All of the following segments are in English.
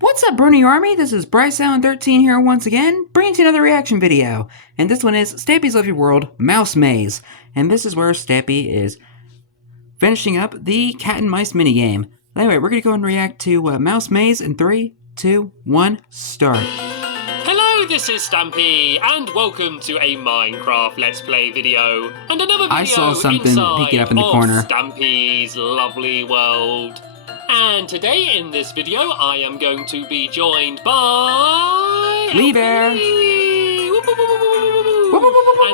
What's up, Brony Army? This is BryceAllen13 here once again, bringing to another reaction video. And this one is Stampy's Lovely World Mouse Maze. And this is where Stampy is finishing up the cat and mice minigame. Anyway, we're going to go and react to Mouse Maze in 3, 2, 1, start. Hello, this is Stampy, and welcome to a Minecraft Let's Play video. And another video I saw something peeking up in the corner. Stampy's Lovely World. And today in this video, I am going to be joined by... Lee Bear! And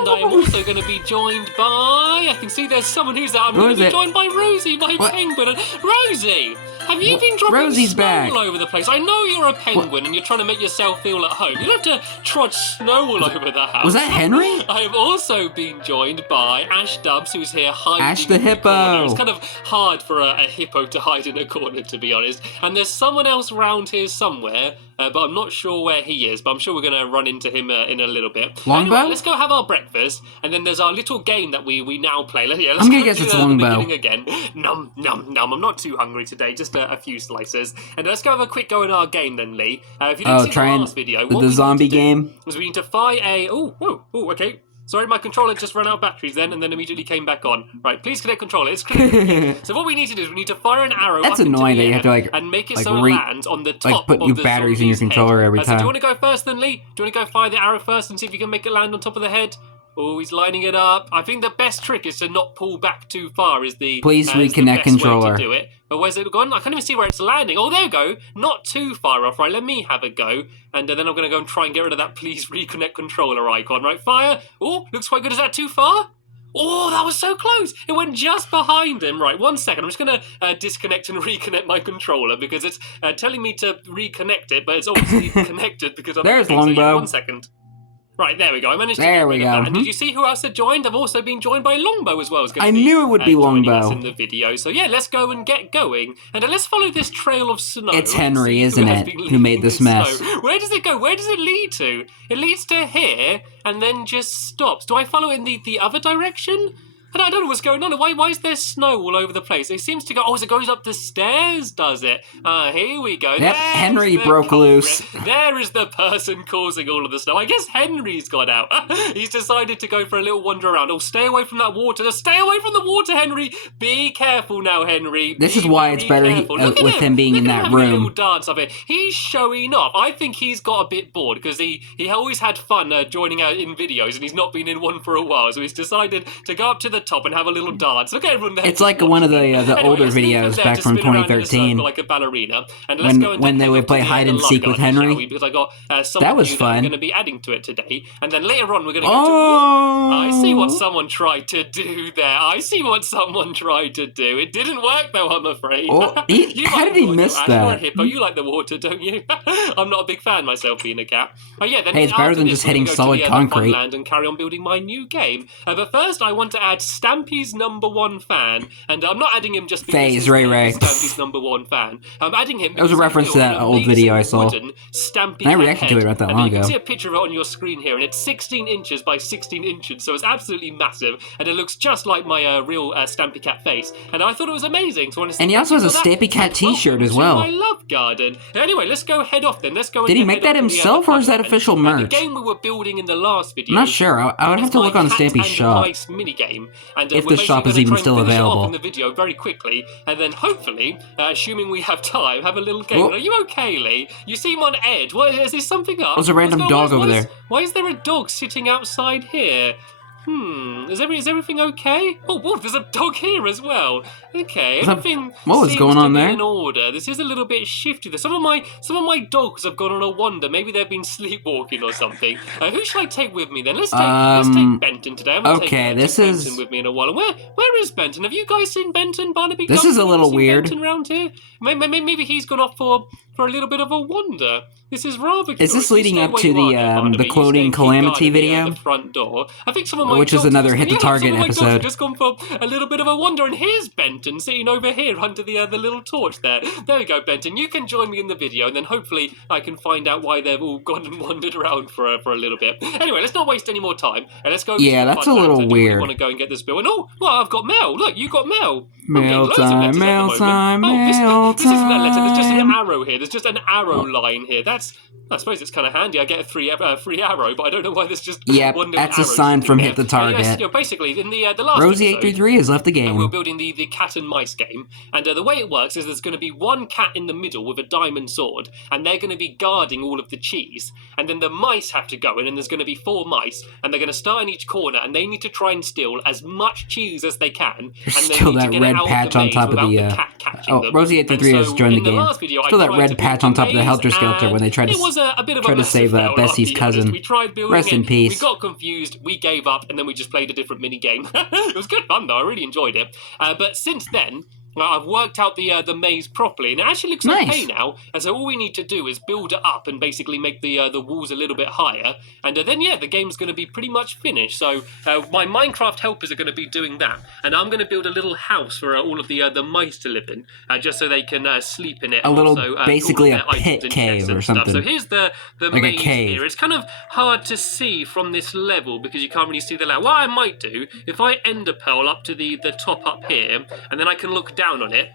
I am also going to be joined by... I can see there's someone who's there. I'm going to be joined by Rosie, my penguin. And Rosie, have you been dropping Rosie's snow back all over the place? I know you're a penguin and you're trying to make yourself feel at home. You don't have to trot snow all over the house. Was that Henry? I have also been joined by Ash Dubs, who's here hiding Ash the in hippo. corner. It's kind of hard for a hippo to hide in a corner, to be honest. And there's someone else around here somewhere, but I'm not sure where he is. But I'm sure we're going to run into him in a little bit. Longbow? Anyway, let's go have our breakfast, and then there's our little game that we now play. Let's I'm going to guess it's Longbow. Again. Num, num, num. I'm not too hungry today, just a few slices. And let's go have a quick go in our game then, Lee. If you didn't see the last video, what the zombie game is we need to fight a... okay. Sorry, my controller just ran out of batteries then, and then immediately came back on. Right, please connect controller. It's connected. So what we need to do is we need to fire an arrow That's up annoying into the that you air have to and make it so it lands on the top put of new the batteries in your zombie's controller head. every So time. do you want to go first then, Lee? Do you want to go fire the arrow first and see if you can make it land on top of the head? Oh, he's lining it up. I think the best trick is to not pull back too far. Please reconnect controller. Way to do it. But where's it gone? I can't even see where it's landing. Oh, there we go. Not too far off. Right, let me have a go. And then I'm going to go and try and get rid of that please reconnect controller icon. Right, fire. Oh, looks quite good. Is that too far? Oh, that was so close. It went just behind him. Right, 1 second. I'm just going to disconnect and reconnect my controller because it's telling me to reconnect it, but it's obviously connected because I'm... There's Longbow. So, yeah, 1 second. Right, there we go. I managed to get rid of that. And did you see who else had joined? I've also been joined by Longbow as well. I knew it would be Longbow in the video. So yeah, let's go and get going. And let's follow this trail of snow. It's Henry, isn't it, who made this mess? Where does it go? Where does it lead to? It leads to here and then just stops. Do I follow it in the other direction? I don't know what's going on. Why is there snow all over the place? It seems to go... Oh, it goes up the stairs, does it? Here we go. Yep, Henry broke loose. There is the person causing all of the snow. I guess Henry's got out. He's decided to go for a little wander around. Oh, stay away from that water. Stay away from the water, Henry. Be careful now, Henry. This is why it's better with him being in that room. A little dance of it. He's showing off. I think he's got a bit bored because he always had fun joining out in videos and he's not been in one for a while. So he's decided to go up to the top and have a little dance. Look at everyone there. It's like one of the older videos back from 2013. Like a ballerina. And when they would play hide and seek with Henry. Because I got that was fun. I'm going to be adding to it today. And then later on we're going to go to... I see what someone tried to do there. I see what someone tried to do. It didn't work though, I'm afraid. How did he miss that? You're a hippo. You like the water, don't you? I'm not a big fan myself being a cat. Oh yeah, then hey, it's better than just hitting solid concrete. And carry on building my new game. But first I want to add Stampy's #1 fan, and I'm not adding him just because he's Ray. Stampy's #1 fan. I'm adding him. That was a reference to that old video I saw. Stampy I reacted to it not that long ago. You can see a picture of it on your screen here, and it's 16 inches by 16 inches, so it's absolutely massive, and it looks just like my real Stampy cat face. And I thought it was amazing. So and he also has a Stampy cat T-shirt as well. My love garden. Anyway, let's go head off then. Let's go. Did he make that himself, or is that official merch? The game we were building in the last video. I'm not sure. I would have to look on Stampy's shop. Minigame, and if the shop is even still available. In the video very quickly, and then hopefully, assuming we have time, have a little game. Are you okay, Lee? You seem on edge. What is there something up? There's a random dog over there. Why is there a dog sitting outside here? Is everything okay? Oh, wolf, there's a dog here as well. Okay, everything seems going on there? In order. This is a little bit shifty. Some of my dogs have gone on a wander. Maybe they've been sleepwalking or something. Who should I take with me then? Let's take Benton today. I haven't taken Benton with me in a while. Where is Benton? Have you guys seen Benton, Barnaby? This is a little weird. Benton around here? Maybe he's gone off for a little bit of a wander. This is rather curious. Is this leading up to the cloning calamity video? The front door. I think some of my which is another hit the target episode. Just gone for a little bit of a wander, and here's Benton sitting over here under the little torch there. There we go, Benton. You can join me in the video, and then hopefully I can find out why they've all gone and wandered around for a little bit. Anyway, let's not waste any more time, and let's go. Yeah, that's a little weird. I want to go and get this bill. And well, I've got Mel. Look, you got Mel. Mail time, mail time, mail This isn't a letter. There's just an time. arrow here. There's just an arrow line here. I suppose it's kind of handy. I get a free arrow, but I don't know why there's just Yep, one little that's a arrow sign sitting from there. hit the target. Yes, basically, in the last Rosie833 has left the we were game. building the cat and mice game, and the way it works is there's going to be one cat in the middle with a diamond sword, and they're going to be guarding all of the cheese, and then the mice have to go in, and there's going to be 4 mice, and they're going to start in each corner, and they need to try and steal as much cheese as they can, There's and they still need to that get red it out patch of the on maze top of without the. cat catching them. Rosie833 has And joined the in game. last video, Still I that tried red to patch build on the top of the maze, Helter Skelter when they tried it was a bit of to a massive save fail, Bessie's I'll be honest. cousin. We tried building Rest in it, peace. we got confused, we gave up, and then we just played a different mini game. It was good fun though. I really enjoyed it. But since then, I've worked out the maze properly, and it actually looks okay now. And so all we need to do is build it up and basically make the walls a little bit higher, and then the game's going to be pretty much finished. So my Minecraft helpers are going to be doing that, and I'm going to build a little house for all of the mice to live in, just so they can sleep in it. A little, also, basically all a of their items pit and cave chests or and stuff. something. So here's the Like a maze cave. here. It's kind of hard to see from this level because you can't really see the layout. What I might do, if I ender pearl up to the top up here, and then I can look down on it.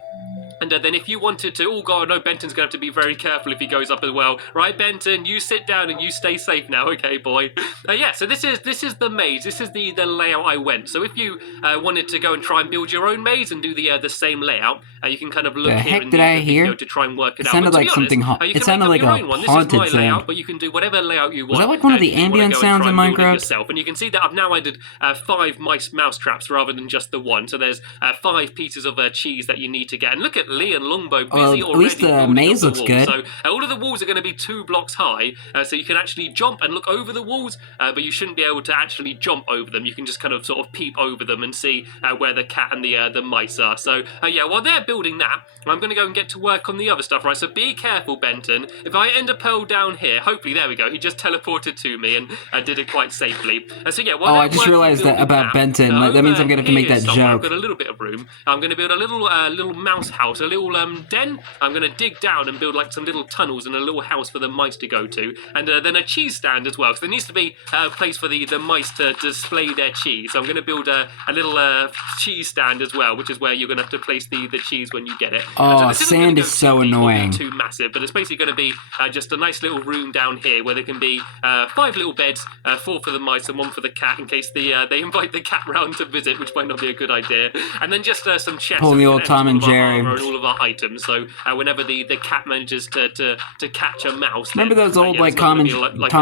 And then if you wanted to, oh god, no, Benton's going to have to be very careful if he goes up as well. Right, Benton, you sit down and you stay safe now, okay, boy? Yeah, so this is the maze. This is the layout I went. So if you wanted to go and try and build your own maze and do the same layout, you can kind of look here in the video to try and work it out. Sounded like something. It sounded like a haunted This is my layout, sound. but you can do whatever layout you want. Was that like one of the ambient sounds in Minecraft? Yourself. And you can see that I've now added 5 mouse traps rather than just the one. So there's 5 pieces of cheese that you need to get. And look at Lee and Longbow busy already. At least the maze looks good. So all of the walls are going to be 2 blocks high, so you can actually jump and look over the walls, but you shouldn't be able to actually jump over them. You can just kind of sort of peep over them and see where the cat and the mice are. So yeah, while they're building that, I'm going to go and get to work on the other stuff, right? So be careful, Benton. If I end a pearl down here, hopefully, there we go. He just teleported to me and did it quite safely. So yeah, while I just realized that about Benton. That means I'm going to have to make that joke. I've got a little bit of room. I'm going to build a little mouse house, a little den. I'm going to dig down and build like some little tunnels and a little house for the mice to go to, and then a cheese stand as well. So there needs to be a place for the mice to display their cheese. So I'm going to build a little cheese stand as well, which is where you're going to have to place the cheese when you get it. Oh, sand is so annoying. Too massive, but it's basically going to be just a nice little room down here where there can be 5 little beds, 4 for the mice and 1 for the cat in case they invite the cat round to visit, which might not be a good idea. And then just some chests. Pulling the old Tom and Jerry. And all of our items. So whenever the cat manages to catch a mouse, remember then, those old yeah, Tom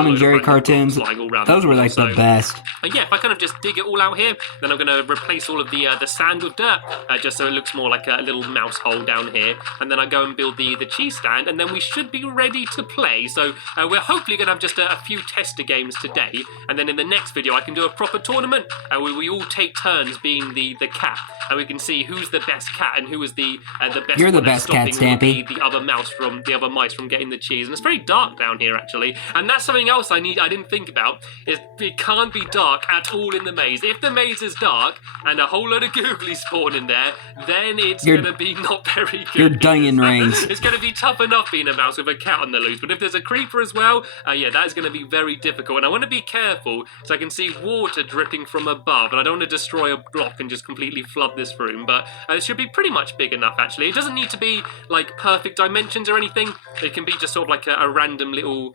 and Jerry cartoons? Those were like the best. Yeah, if I kind of just dig it all out here, then I'm going to replace all of the sand with dirt, just so it looks more like a little mouse hole down here. And then I go and build the cheese stand, and then we should be ready to play. So we're hopefully going to have just a few tester games today, and then in the next video I can do a proper tournament where we all take turns being the cat, and we can see who's the best cat and who is the best. You're the best cat, Stampy. The other mice from getting the cheese, and it's very dark down here actually. And that's something else I didn't think about. Is it can't be dark at all in the maze. If the maze is dark and a whole load of googly spawn in there, then it's gonna be not very good. You're dying in rings. It's gonna be tough enough being a mouse with a cat on the loose, but if there's a creeper as well, yeah, that is gonna be very difficult. And I want to be careful so I can see water dripping from above, and I don't want to destroy a block and just completely flood this room. But it should be pretty much big enough actually. It doesn't need to be like perfect dimensions or anything. It can be just sort of like a random little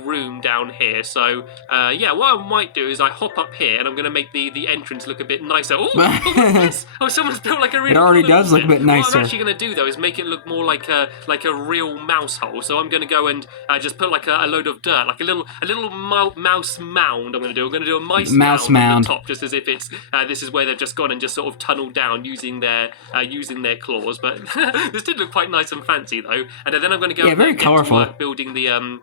room down here. So yeah, what I might do is I hop up here and I'm going to make the entrance look a bit nicer. Ooh, oh, someone's built like a real. It already does look a bit nicer. What I'm actually going to do though is make it look more like a real mouse hole. So I'm going to go and just put like a load of dirt, like a little mouse mound. I'm going to do a mouse mound on the top, just as if it's this is where they've just gone and just sort of tunneled down using their claws. But this did look quite nice and fancy though. And then I'm going to go very colorful. Building the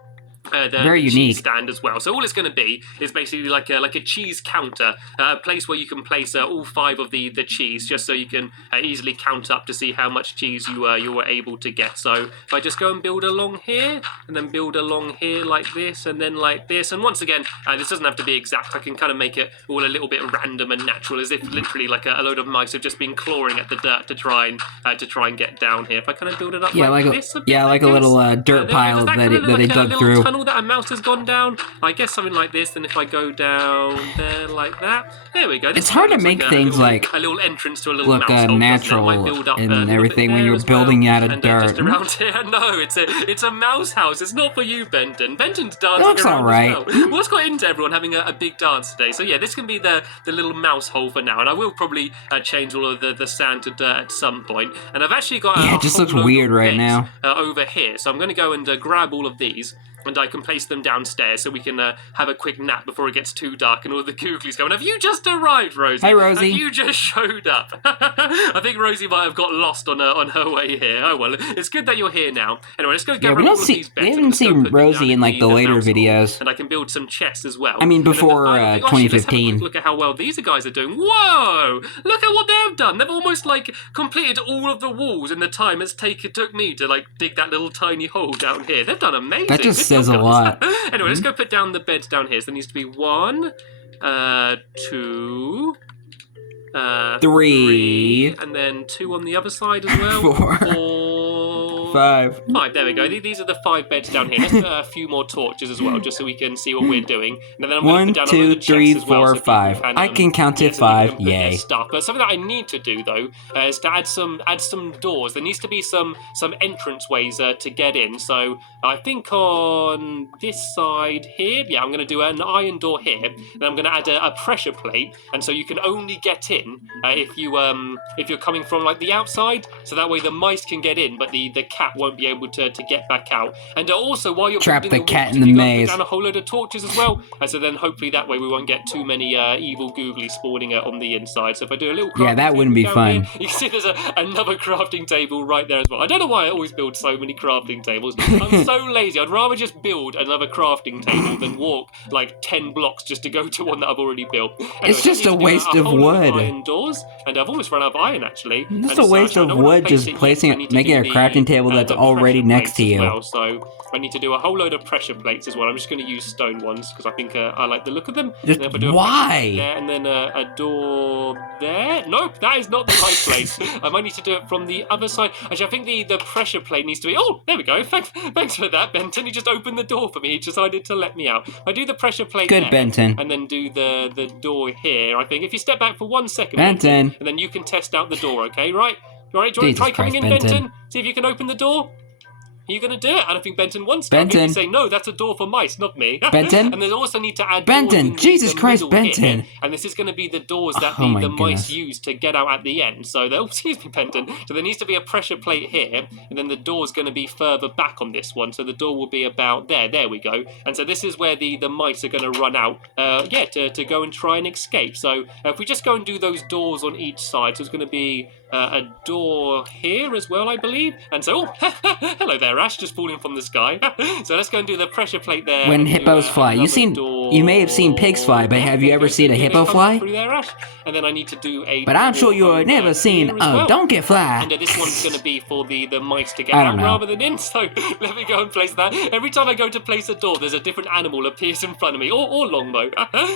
very unique cheese stand as well. So all it's going to be is basically like a cheese counter, a place where you can place all 5 of the cheese, just so you can easily count up to see how much cheese you were able to get. So if I just go and build along here, and then build along here like this, and then like this, and once again, this doesn't have to be exact. I can kind of make it all a little bit random and natural, as if literally like a load of mice have just been clawing at the dirt to try and get down here. If I kind of build it up like this, like a little dirt pile that they dug through. signal that a mouse has gone down? I guess something like this. And if I go down there like that, there we go. This It's hard to looks make like things a little entrance to a little look mouse hole, natural doesn't it? Might build up, and a little everything bit when there you're as well. building out of And dirt. just around here, no, it's a mouse house. It's not for you, Benton. Benton's dancing Looks around alright. as well. What's got into everyone having a big dance today? So yeah, this can be the little mouse hole for now, and I will probably change all of the sand to dirt at some point. And I've actually got Yeah, it just looks weird right now. Over here, so I'm going to go and grab all of these, and I can place them downstairs so we can have a quick nap before it gets too dark and all the googlies go. And have you just arrived, Rosie? Hi, Rosie. Have you just showed up? I think Rosie might have got lost on her way here. Oh well, it's good that you're here now. Anyway, let's go get we all don't of see these beds. we haven't seen Rosie in like the later mouse hole, videos. and I can build some chests as well. I mean, And then the before final thing- actually, let's have a 2015. quick look at how well these guys are doing. Whoa! Look at what they've done. They've almost like completed all of the walls in the time it took me to like dig that little tiny hole down here. They've done amazing. That just Good says job, a guys. lot. Anyway, let's go put down the beds down here. So there needs to be 1, 2, 3, and then 2 on the other side as well. 4, 4, 5. 5. There we go. These are the 5 beds down here. Let's put a few more torches as well, just so we can see what we're doing. And then I'm going 1, to put down 2, 3, 4, 5. I I can count to 5. Yay. Stuff. But something that I need to do though is to add some doors. There needs to be some entrance ways to get in. So I think on this side here, yeah, I'm going to do an iron door here. Then I'm going to add a pressure plate, and so you can only get in if you're coming from like the outside. So that way the mice can get in, but the cat won't be able to get back out. And also while you're Trap building the cat walls, in the you gotta maze. put down a whole load of torches as well. So then hopefully that way we won't get too many evil googly spawning on the inside. So if I do a little crafting that wouldn't be table fun. down here, you can see there's another crafting table right there as well. I don't know why I always build so many crafting tables. I'm so lazy. I'd rather just build another crafting table than walk like 10 blocks just to go to one that I've already built. Anyway, It's just a waste of whole load wood. Iron doors, and I've almost run out of iron actually. It's And a so waste I of don't wanna wood place just it yet, placing I it, need to making do a crafting table that's the already pressure next plates to as you. well. So I need to do a whole load of pressure plates as well. I'm just going to use stone ones because I think I like the look of them. Just and then if I do a why? pressure plate there, and then a door there. Nope, that is not the right place. I might need to do it from the other side. Actually, I think the pressure plate needs to be... Oh, there we go. Thanks for that, Benton. You just opened the door for me. He decided to let me out. I do the pressure plate Good, there, Benton. and then do the door here. I think if you step back for 1 second, Benton. and then you can test out the door, okay? Right? All right, do you want to Jesus try coming in, Christ, Benton? Benton. See if you can open the door. Are you going to do it? I don't think Benton wants to. Benton. He's saying, no, that's a door for mice, not me. Benton. And they also need to add Benton. doors in Jesus the Christ, middle here. Benton. And this is going to be the doors that Oh my the mice goodness. use to get out at the end. So, excuse me, Benton. So there needs to be a pressure plate here, and then the door's going to be further back on this one. So the door will be about there. There we go. And so this is where the mice are going to run out, to go and try and escape. So if we just go and do those doors on each side, so it's going to be a door here as well, I believe. And so, hello there, Ash, just falling from the sky. So let's go and do the pressure plate there. When and do, hippos fly. You may have seen pigs fly, but have you ever seen a hippo fly? Through there, Ash. And then I need to do a But I'm sure door you've never over seen here as a well. donkey fly. And this one's going to be for the mice to get I out don't know. rather than in. So let me go and place that. Every time I go to place a door, there's a different animal appears in front of me, or longbow.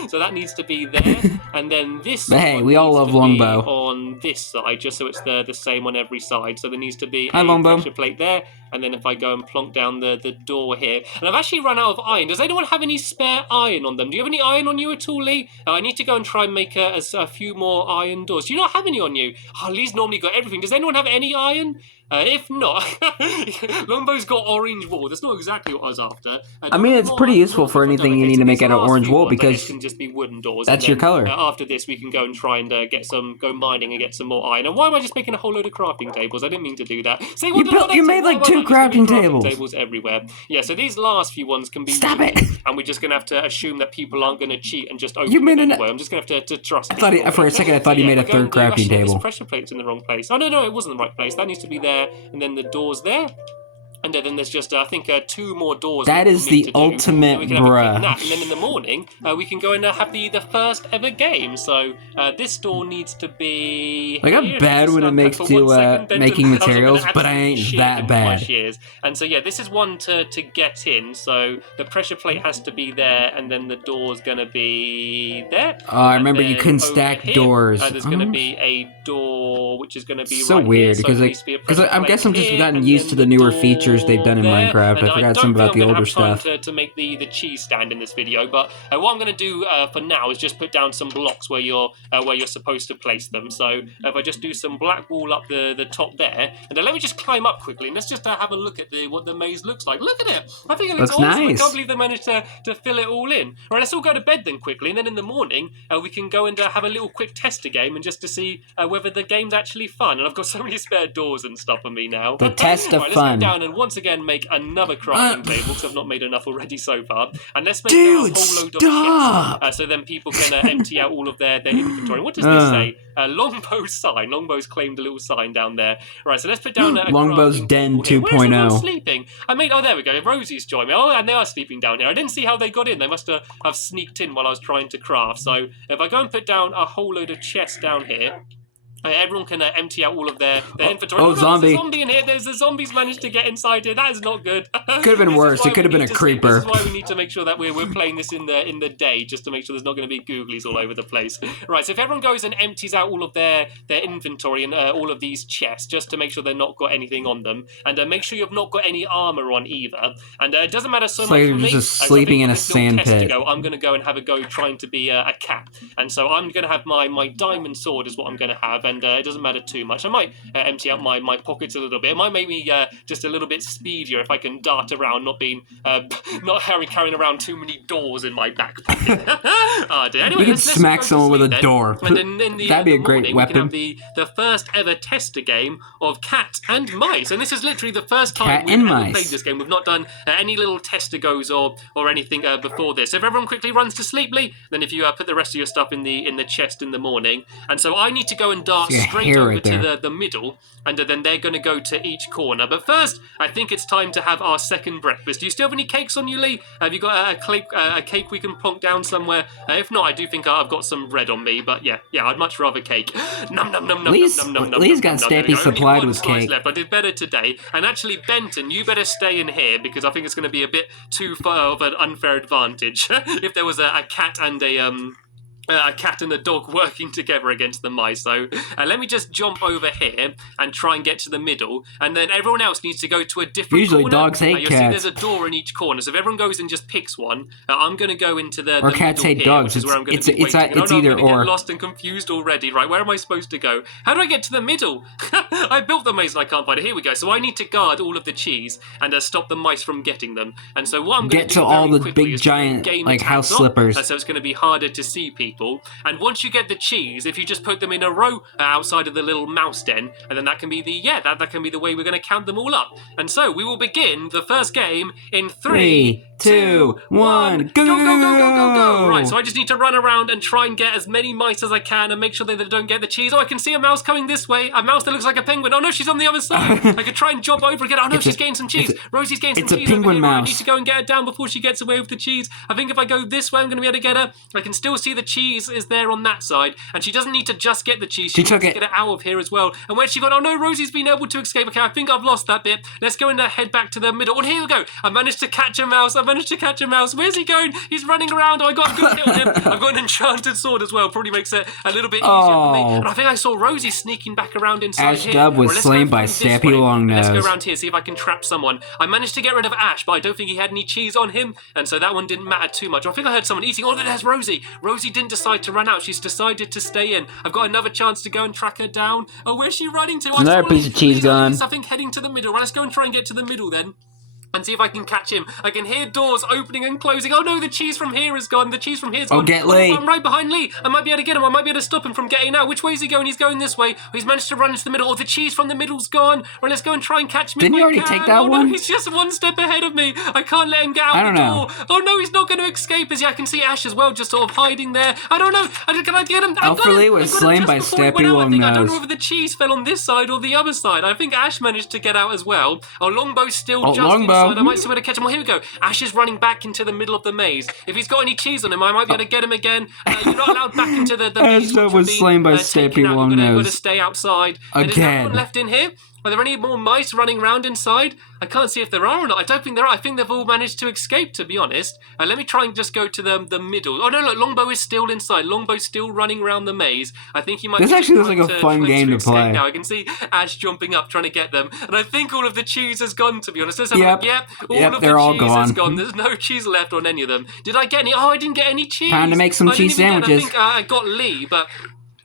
So that needs to be there. And then this. But hey, one we all needs love to be longbow. on this side, just so it's the same on every side. So there needs to be Hi, a longbow. pressure plate there. And then if I go and plonk down the door here, and I've actually run out of iron. Does anyone have any spare iron on them? Do you have any iron on you at all, Lee? I need to go and try and make a few more iron doors. Do you not have any on you? Oh, Lee's normally got everything. Does anyone have any iron? If not, Lombow's got orange wool. That's not exactly what I was after. I mean, it's pretty useful for anything you need to make out of orange wool because it can just be wooden doors. that's and your then, color. After this, we can go and try and go mining and get some more iron. And why am I just making a whole load of crafting tables? I didn't mean to do that. See, You made like 2 crafting tables. Tables everywhere. Yeah, so these last few ones can be. Stop really it. easy, and we're just gonna have to assume that people aren't gonna cheat and just open You made it an- anyway. I'm just gonna have to trust. I thought people. for a second I thought you made a we're going third to- crafting actually, table. This pressure plate's in the wrong place. Oh no, it wasn't the right place. That needs to be there, and then the doors there. And then there's just, I think, 2 more doors. That we'll is need the to do. ultimate Then we can have a quick bruh. nap, and then in the morning, we can go and have the first ever game. So this door needs to be... Like, I'm here. bad when it Stop makes for to, 1 second, Benton. making I was gonna materials, but I absolutely ain't shit that in my bad. shears. And so, yeah, this is one to get in. So the pressure plate has to be there, and then the door's going to be there. Oh, I And remember you then couldn't over stack here, doors. there's going to be a door, which is going to be So right weird here. because there needs to be a pressure I plate guess I'm just here, gotten and used then to the newer door features features they've done in Minecraft. I forgot some about the older stuff. To make the cheese stand in this video, but what I'm going to do for now is just put down some blocks where you're supposed to place them. So if I just do some black wool up the top there, and then let me just climb up quickly, and let's just have a look at what the maze looks like. Look at it! I think it looks awesome. Nice. I can't believe they managed to fill it all in. All right, let's all go to bed then quickly, and then in the morning we can go and have a little quick tester game, and just to see whether the game's actually fun. And I've got so many spare doors and stuff for me now. The test of right, fun. Let's go down and once again make another crafting table, because I've not made enough already so far. And let's make a whole load of chests, so then people can empty out all of their inventory. What does this say? Longbow's sign. Longbow's claimed a little sign down there. Right, so let's put down a Longbow's Den 2.0. Where's everyone sleeping? Oh, there we go. Rosie's joined me. Oh, and they are sleeping down here. I didn't see how they got in. They must have sneaked in while I was trying to craft. So if I go and put down a whole load of chests down here, everyone can empty out all of their inventory. Oh, zombie. There's a zombie in here. There's the zombies managed to get inside here. That is not good. Could have been worse. It could have been a creeper. This is why we need to make sure that we're playing this in the day, just to make sure there's not going to be googlies all over the place. Right, so if everyone goes and empties out all of their inventory and all of these chests, just to make sure they've not got anything on them, and make sure you've not got any armor on either. And it doesn't matter so much for me. Just sleeping in a sand pit. I'm going to go and have a go trying to be a cat. And so I'm going to have my diamond sword is what I'm going to have, and it doesn't matter too much. I might empty out my pockets a little bit. It might make me just a little bit speedier if I can dart around, not carrying around too many doors in my back pocket. Oh, dear. Anyway, you could smack someone with a door. And in That'd be a great weapon. We can have the first ever tester game of cat and mice, and this is literally the first time cat we've ever played this game. We've not done any little tester goes or anything before this. So if everyone quickly runs to sleep, Lee, then if you put the rest of your stuff in the chest in the morning, and so I need to go and dart straight over to the middle, and then they're going to go to each corner. But first, I think it's time to have our second breakfast. Do you still have any cakes on you, Lee? Have you got a cake we can plonk down somewhere? If not, I do think I've got some bread on me, but yeah, I'd much rather cake. Num num num num num num num. Lee's got Stampy supplied with cake. Left. I did better today. And actually, Benton, you better stay in here, because I think it's going to be a bit too far of an unfair advantage if there was a cat and a cat and a dog working together against the mice. So let me just jump over here and try and get to the middle, and then everyone else needs to go to a different Usually corner. dogs hate you'll cats. see there's a door in each corner, so if everyone goes and just picks one, I'm going to go into the or cats hate here, dogs. which is where I'm going to be it's waiting. either I'm or. Get lost and confused already. Right, where am I supposed to go? How do I get to the middle? I built the maze and I can't find it. Here we go. So I need to guard all of the cheese and stop the mice from getting them. And so what I'm going to do to all the quickly big is giant like house slippers. So it's going to be harder to see people. And once you get the cheese, if you just put them in a row outside of the little mouse den, and then that can be that can be the way we're going to count them all up. And so we will begin the first game in 3, 2, 1, go! Right, so I just need to run around and try and get as many mice as I can and make sure that they don't get the cheese. Oh, I can see a mouse coming this way. A mouse that looks like a penguin. Oh no, she's on the other side. I could try and jump over again. Oh no, she's getting some cheese. Rosie's getting some cheese. It's a penguin mouse. I need to go and get her down before she gets away with the cheese. I think if I go this way, I'm going to be able to get her. I can still see the cheese is there on that side, and she doesn't need to just get the cheese. She needs to get it out of here as well. And where's she gone? Oh no, Rosie's been able to escape. Okay, I think I've lost that bit. Let's go and head back to the middle. And here we go. I managed to catch a mouse. Where's he going? He's running around. Oh, I got a good hit on him. I've got an enchanted sword as well. Probably makes it a little bit easier for me. And I think I saw Rosie sneaking back around inside Ash here. Dub was slain by Stampy Longnose. Let's go around here, see if I can trap someone. I managed to get rid of Ash, but I don't think he had any cheese on him, and so that one didn't matter too much. I think I heard someone eating. Oh, there's Rosie. Rosie didn't decide to run out. She's decided to stay in. I've got another chance to go and track her down. Oh, where's she running to? Another piece of cheese gone. I think heading to the middle. Right, let's go and try and get to the middle then, and see if I can catch him. I can hear doors opening and closing. Oh no, the cheese from here is gone. The cheese from here is gone. Oh, get Lee. I'm right behind Lee. I might be able to get him. I might be able to stop him from getting out. Which way is he going? He's going this way. He's managed to run into the middle. Oh, the cheese from the middle's gone. Right, let's go and try and catch him. Didn't you already take that one? one? No, he's just one step ahead of me. I can't let him get out the door. Oh no, he's not going to escape. I can see Ash as well, just sort of hiding there. I don't know. Can I get him? Alpha was slain by Stampy Longnose. I don't know whether the cheese fell on this side or the other side. I think Ash managed to get out as well. Oh, Longbow's still just inside. I might see where to catch him. Oh, here we go. Ash is running back into the middle of the maze. If he's got any cheese on him, I might be able to get him again. You're not allowed back into the maze. Ash was slain by Stampy Longnose. Got to stay outside. Again. Is anyone left in here? Are there any more mice running around inside? I can't see if there are or not. I don't think there are. I think they've all managed to escape, to be honest. Let me try and just go to the middle. Oh, no, look, Longbow is still inside. Longbow's still running around the maze. I think he might This be actually looks trying like a fun game to escape play. now. I can see Ash jumping up, trying to get them. And I think all of the cheese has gone, to be honest. Let's have a look. Yep, all of they're the all cheese has gone. gone. There's no cheese left on any of them. Did I get any? Oh, I didn't get any cheese. Time to make some cheese sandwiches. I think I got Lee, but...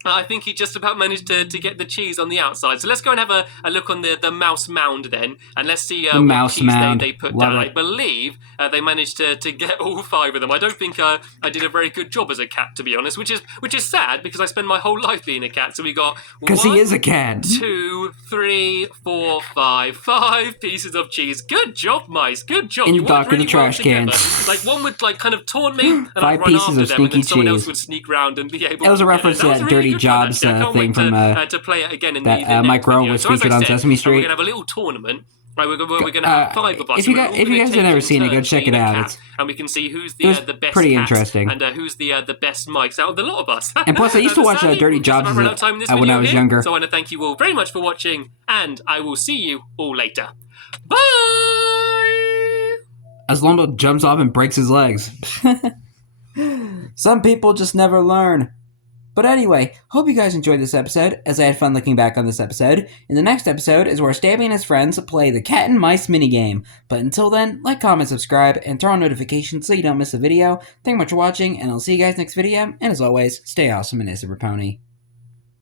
I think he just about managed to get the cheese on the outside. So let's go and have a look on the mouse mound then, and let's see what cheese they put down. I believe they managed to get all 5 of them. I don't think I did a very good job as a cat, to be honest, which is sad because I spend my whole life being a cat. So we got because he is a cat. 2, 3, 4, 5 pieces of cheese. Good job, mice. Good job. In You the back worked really of the trash well can. Like one would kind of taunt me, and 5 I'd run pieces after of them, and then sneaky someone else cheese. would sneak round and be able. That was a to reference to that Dirty Jobs thing from to play it again in that the Mike Rowe was featured on Sesame Street. We're gonna have a little tournament. Right, we're gonna have 5 of us. If you guys have never seen it, go check it out. And we can see who's the best pretty cat interesting, and who's the best mics out of the lot of us. And plus, I used to watch Dirty Jobs when I was younger. So I want to thank you all very much for watching, and I will see you all later. Bye. As Lombo jumps off and breaks his legs. Some people just never learn. But anyway, hope you guys enjoyed this episode, as I had fun looking back on this episode. In the next episode is where Stampy and his friends play the cat and mice minigame. But until then, like, comment, subscribe, and turn on notifications so you don't miss a video. Thank you much for watching, and I'll see you guys next video. And as always, stay awesome and Is a Pony.